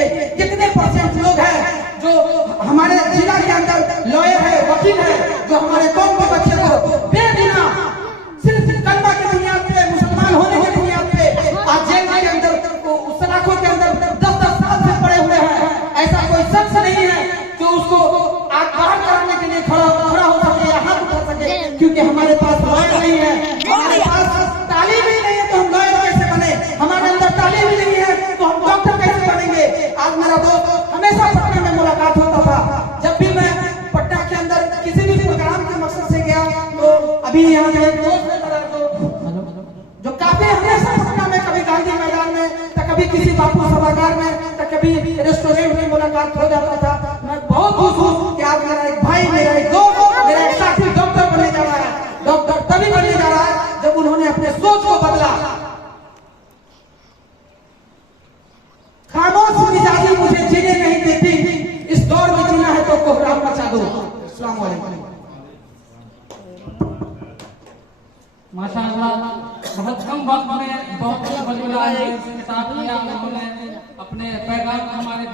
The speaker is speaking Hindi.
देखिए कितने परसेंट लोग हैं जो हमारे जिला के अंदर लॉयर है, वकील है, जो हमारे कौम के बच्चे को बेबिना सिर्फ कलमा की बुनियाद पे, मुसलमान होने की बुनियाद पे आज जेल के अंदर, सलाखों के अंदर 10-10 साल से पड़े हुए हैं। ऐसा कोई शख्स नहीं है जो उसको आग बाहर कराने के लिए खड़ा हो सके या हाथ उठा सके, क्योंकि हमारे पास लॉयर नहीं है, हमारे पास तालीम ही नहीं है तो हम लॉयर कैसे बने, हमारे अंदर तालीम ही नहीं है तो हम डॉक्टर कैसे बनेंगे। आज मेरा दोस्त हमेशा पटना में मुलाकात होता था, जब भी मैं पटना के अंदर किसी भी प्रोग्राम के मकसद से गया तो अभी यहाँ पे एक दोस्त है मेरा जो काफी हमेशा पटना में, कभी गांधी मैदान में तो कभी किसी बापू सभागार में तो कभी रेस्टोरेंट में मुलाकात हो जाता था। मैं बहुत खुश हूँ कि आज मेरा एक भाई, मेरा एक दोस्त, मेरा एक साथी डॉक्टर बनने जा रहा है। डॉक्टर तभी बनने जा रहा है जब उन्होंने अपने सोच को बदला। खामोश मिजाजी मुझे जीने नहीं देती, इस दौर में जीना है तो कोहराम मचा दो। अस्सलाम वालेकुम। माशाअल्लाह, बहुत कम वक्त में बहुत बड़ी किताब किया, उन्होंने अपने पैगाम हमारे